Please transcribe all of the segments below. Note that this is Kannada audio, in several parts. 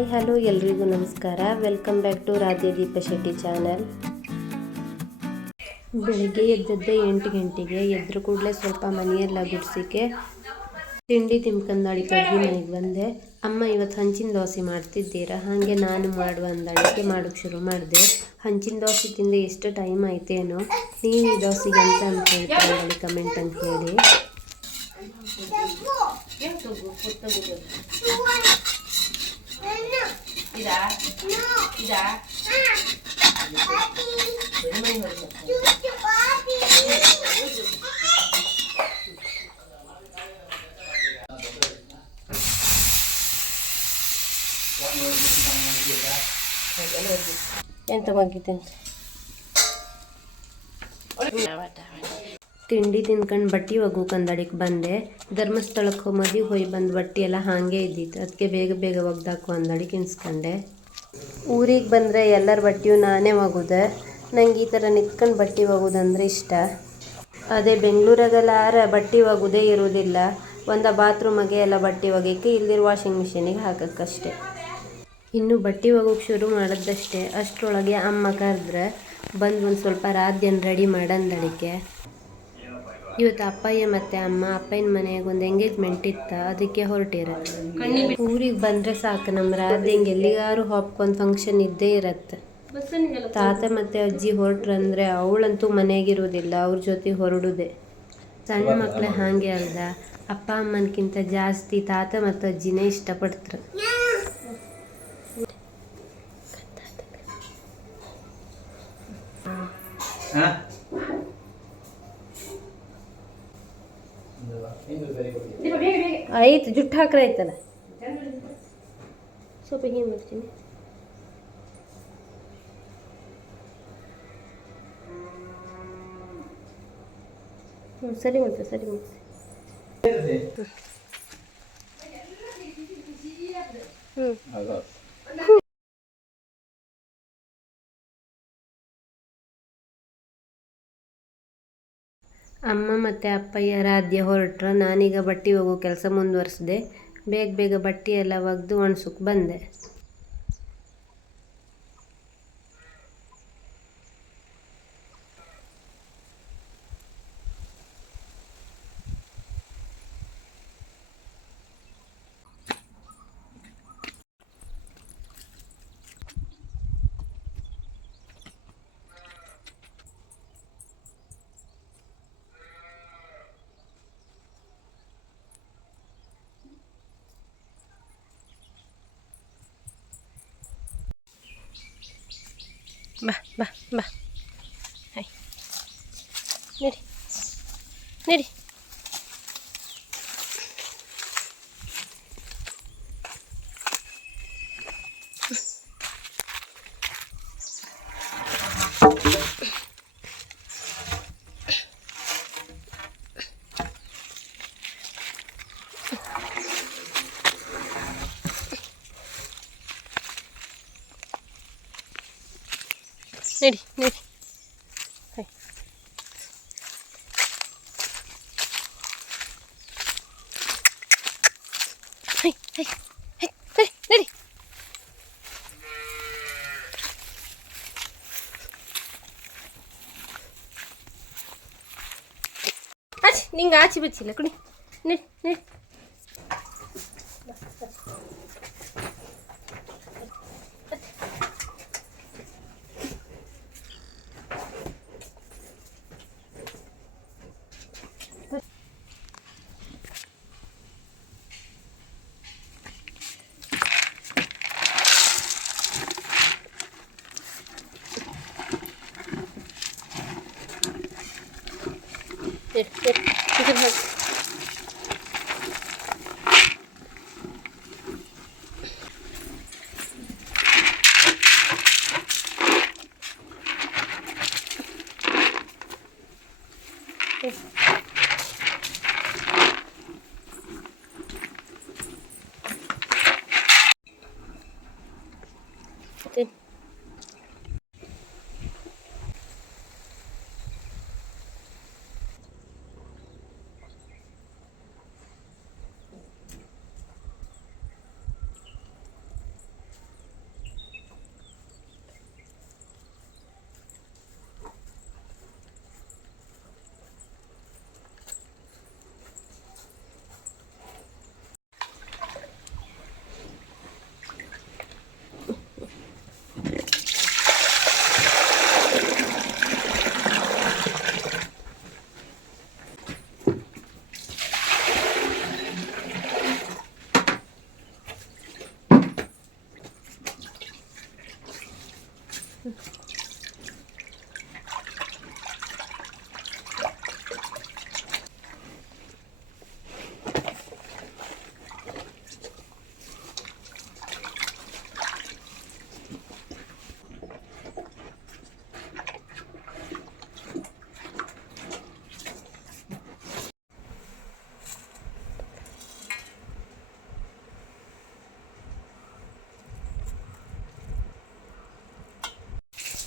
ಹಾಯ್ ಹಲೋ ಎಲ್ರಿಗೂ ನಮಸ್ಕಾರ. Welcome back to Radhya Deepa Shetty channel. ಬೆಳಿಗ್ಗೆ ಎದ್ದದ್ದೆ 8 ಗಂಟೆಗೆ. ಎದ್ರ ಕೂಡಲೇ ಸ್ವಲ್ಪ ಮನೆಯೆಲ್ಲ ಗುಡಿಸಿಕೆ ತಿಂಡಿ ತಿನ್ಕೊಂಡು ಅಡಿಗೆ ಮನೆಗೆ ಬಂದೆ. ಅಮ್ಮ ಇವತ್ತು ಹಂಚಿನ ದೋಸೆ ಮಾಡ್ತಿದ್ದೀರಾ, ಹಾಗೆ ನಾನು ಮಾಡುವ ಅಂದಳಿಕೆ ಮಾಡೋಕ್ಕೆ ಶುರು ಮಾಡಿದೆ. ಹಂಚಿನ ದೋಸೆ ತಿಂದು ಎಷ್ಟು ಟೈಮ್ ಆಯ್ತೇನೋ. ನೀವು ಈ ದೋಸೆಗೆ ಅಂತ ಹೇಳ್ತೀರಿ ಕಮೆಂಟ್ ಅಂತ ಹೇಳಿ. ಎಂತ ಮಗಿದ್ದೇನೆ ತಿಂಡಿ ತಿನ್ಕೊಂಡು ಬಟ್ಟೆ ಒಗ್ಗಕ್ಕೆ ಅಡಿಗೆ ಬಂದೆ. ಧರ್ಮಸ್ಥಳಕ್ಕೆ ಮದುವೆ ಹೋಗಿ ಬಂದು ಬಟ್ಟೆ ಎಲ್ಲ ಹಾಗೆ ಇದ್ದಿತ್ತು, ಅದಕ್ಕೆ ಬೇಗ ಬೇಗ ಒಗ್ದಾಕು ಅಂದಡಿಗೆ ಇನ್ಸ್ಕೊಂಡೆ. ಊರಿಗೆ ಬಂದರೆ ಎಲ್ಲರ ಬಟ್ಟೆಯು ನಾನೇ ಒಗುದೆ. ನಂಗೆ ಈ ಥರ ನಿಂತ್ಕೊಂಡು ಬಟ್ಟೆ ಒಗೋದಂದ್ರೆ ಇಷ್ಟ. ಅದೇ ಬೆಂಗಳೂರಾಗೆಲ್ಲ ಬಟ್ಟೆ ಒಗೋದೇ ಇರೋದಿಲ್ಲ. ಒಂದು ಬಾತ್ರೂಮಗೆ ಎಲ್ಲ ಬಟ್ಟೆ ಒಗೆಯೋಕ್ಕೆ ಇಲ್ದಿರೋ ವಾಷಿಂಗ್ ಮಿಷಿನಿಗೆ ಹಾಕೋಕ್ಕಷ್ಟೆ. ಇನ್ನು ಬಟ್ಟೆ ಒಗೋಕ್ಕೆ ಶುರು ಮಾಡೋದಷ್ಟೇ. ಅಷ್ಟರೊಳಗೆ ಅಮ್ಮ ಕರೆದ್ರೆ ಬಂದು ಒಂದು ಸ್ವಲ್ಪ ರಾಧ್ಯನ ರೆಡಿ ಮಾಡಂದಳಿಕೆ. ಇವತ್ತು ಅಪ್ಪಯ್ಯ ಮತ್ತು ಅಪ್ಪಯ್ಯನ ಮನೆಯಾಗ ಒಂದು ಎಂಗೇಜ್ಮೆಂಟ್ ಇತ್ತು, ಅದಕ್ಕೆ ಹೊರಟಿರ. ಊರಿಗೆ ಬಂದರೆ ಸಾಕು, ನಮ್ಮ ರಾಧ್ಯಂಗೆ ಎಲ್ಲಿಗಾರು ಹಾಪ್ಕೊಂಡು ಫಂಕ್ಷನ್ ಇದ್ದೇ ಇರತ್ತೆ. ತಾತ ಮತ್ತು ಅಜ್ಜಿ ಹೊರಟ್ರಂದ್ರೆ ಅವಳಂತೂ ಮನೆಯಾಗಿರೋದಿಲ್ಲ, ಅವ್ರ ಜೊತೆ ಹೊರಡುದೆ. ಸಣ್ಣ ಮಕ್ಕಳೇ ಹಾಗೆ ಅಲ್ದ, ಅಪ್ಪ ಅಮ್ಮನಕ್ಕಿಂತ ಜಾಸ್ತಿ ತಾತ ಮತ್ತು ಅಜ್ಜಿನೇ ಇಷ್ಟಪಡ್ತಾರೆ. ಆಯ್ತು, ಜುಟ್ಟು ಹಾಕ್ರೆ ಆಯ್ತಲ್ಲ. ಸ್ವಲ್ಪ ಏನು ಮಾಡ್ತೀನಿ. ಸರಿ ಮಾಡ್ತೆ ಸರಿ ಮಾಡ್ತೆ. ಅಮ್ಮ ಮತ್ತು ಅಪ್ಪಯ್ಯ ರಾಧ್ಯ ಹೊರಟ್ರು. ನಾನೀಗ ಬಟ್ಟೆ ಒಗೋ ಕೆಲಸ ಮುಂದುವರಿಸಿದೆ. ಬೇಗ ಬೇಗ ಬಟ್ಟೆ ಎಲ್ಲ ಒಗೆದು ಒಣಸಕ್ಕೆ ಬಂದೆ. ಬಾ ಬಾ ಬಾ, ಹಾಯ್ ನಡಿ ನಡಿ. ನಡಿ ನಡಿ, ಹಾಯ್ ಹಾಯ್ ಹಾಯ್ ಹಾಯ್, ನಡಿ ನಡಿ. ಆಚೆ ನಿಂಗೆ ಆಚೆ ಬಿಚ್ಚಿಲ್ಲ, ಕುಡಿ ನಡಿ ನಡಿ.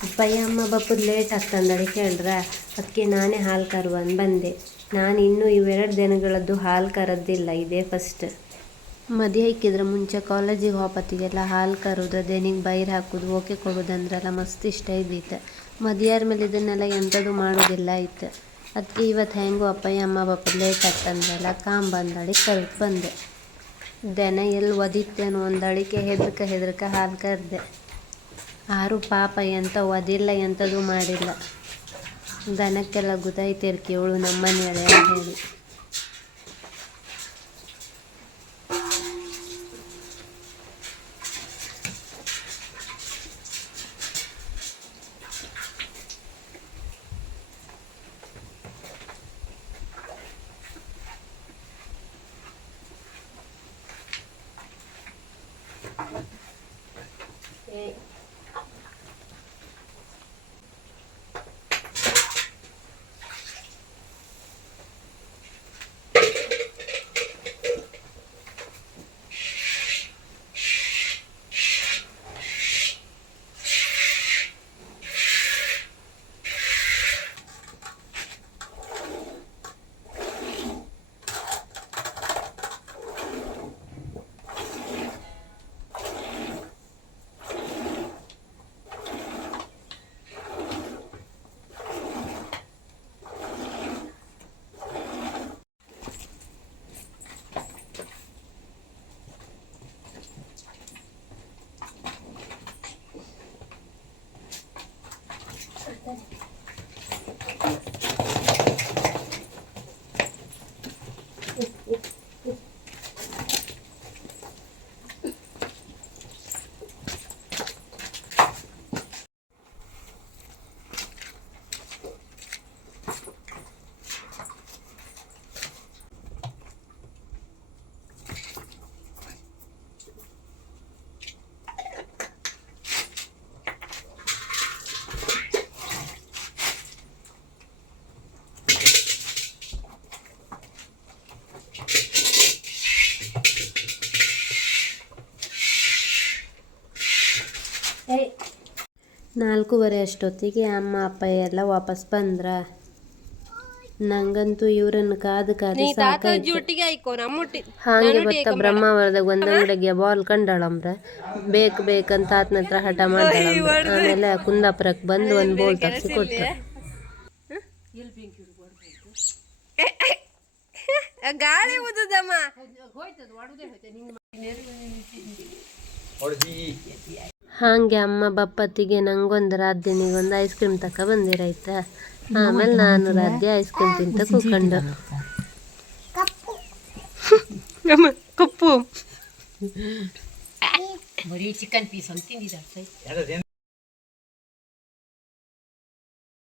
ಅಪ್ಪಯ್ಯ ಅಮ್ಮ ಬಪ್ಪದು ಲೇಟ್ ಆಗ್ತಂದಳಿ ಕೇಳ್ರ, ಅದಕ್ಕೆ ನಾನೇ ಹಾಲು ಕರುವಂದು ಬಂದೆ. ನಾನು ಇನ್ನೂ ಇವೆರಡು ದಿನಗಳದ್ದು ಹಾಲು ಕರದ್ದಿಲ್ಲ, ಇದೇ ಫಸ್ಟ್. ಮದುವೆ ಇಕ್ಕಿದ್ರೆ ಮುಂಚೆ ಕಾಲೇಜಿಗೆ ಹೋಪತ್ತಿಗೆಲ್ಲ ಹಾಲು ಕರೋದು, ದೇನಿಗೆ ಬೈರ್ ಹಾಕೋದು, ಓಕೆ ಕೊಡೋದಂದ್ರೆಲ್ಲ ಮಸ್ತ್ ಇಷ್ಟ ಇದ್ದಿತ್ತು. ಮದುವೆಯಾರ ಮೇಲೆ ಇದನ್ನೆಲ್ಲ ಎಂಥದ್ದು ಮಾಡೋದಿಲ್ಲ ಇತ್ತು. ಅದಕ್ಕೆ ಇವತ್ತು ಹೆಂಗೋ ಅಪ್ಪಯ್ಯ ಅಮ್ಮ ಬಪ್ಪದು ಲೇಟ್ ಆಗ್ತಂದ್ರಲ್ಲ ಬಂದಳಿ ಕರೆದು ಬಂದೆ. ದನ ಎಲ್ಲಿ ಒದಿತ್ತೇನೋ ಒಂದಳಿಕೆ ಹೆದ್ರಕ ಹಾಲು ಕರೆದೆ. ಆರು ಪಾಪ ಎಂಥ ಒದಿಲ್ಲ, ಎಂಥದ್ದು ಮಾಡಿಲ್ಲ. ದನಕ್ಕೆಲ್ಲ ಗೊತ್ತಾಯ್ತಿರ್ಕಿ ಇವಳು ನಮ್ಮನೆಯಳೆ ಹೇಳಿ. ನಾಲ್ಕೂವರೆ ಅಷ್ಟೊತ್ತಿಗೆ ಅಮ್ಮ ಅಪ್ಪ ಎಲ್ಲ ವಾಪಸ್ ಬಂದ್ರ. ನಂಗಂತೂ ಇವ್ರನ್ನ ಕಾದು ಸಾಕಾಯ್ತು. ಹಾಗೆ ಬತ್ತ ಬ್ರಹ್ಮಾವರದಾಗ ಒಂದಂಗಡಿಗೆ ಬಾಲ್ ಕಂಡಳಂಬ್ರ, ಬೇಕಂತ ಆತನ ಹತ್ರ ಹಠ ಮಾಡ್ದಳಂಬ್ರ. ಆಮೇಲೆ ಕುಂದಾಪುರಕ್ಕೆ ಬಂದು ಒಂದು ಬೋಲ್ ತಗ್ಸಿ ಕೊಟ್ಟ. ಗಾಳಿ ಹಾಗೆ ಅಮ್ಮ ಬಪ್ಪತ್ತಿಗೆ ನಂಗೊಂದು ರಾಧ್ಯನಿಗೊಂದು ಐಸ್ ಕ್ರೀಮ್ ತಕ ಬಂದಿರಾಯ್ತ. ಆಮೇಲೆ ನಾನು ರಾಧ್ಯ ಐಸ್ ಕ್ರೀಮ್ ತಿಂತ ಕೂತ್ಕೊಂಡು. ಕಪ್ಪು ಚಿಕನ್ ಪೀಸ್ ಅಂತ ತಿಂದಿದ್ದಾರೆ.